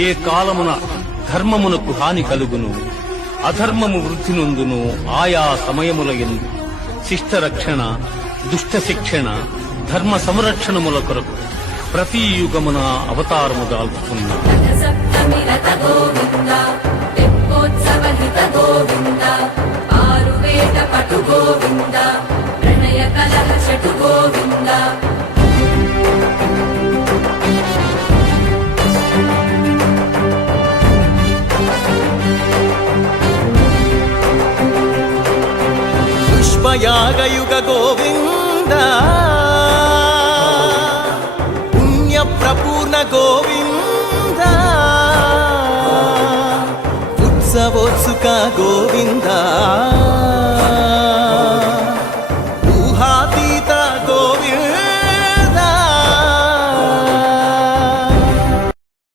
ఏ కాలమున ధర్మమునకు హాని కలుగును, అధర్మము వృద్ధి నొందును, ఆయా సమయముల యందు శిష్ట రక్షణ, దుష్ట శిక్షణ, ధర్మ సంరక్షణముల కొరకు ప్రతి యుగమున అవతారము దాల్చుతున్నా. పుష్పయాగయుగ గోవింద, పుణ్య ప్రపూర్ణ గోవింద, ఉత్సవోత్సుక గోవింద.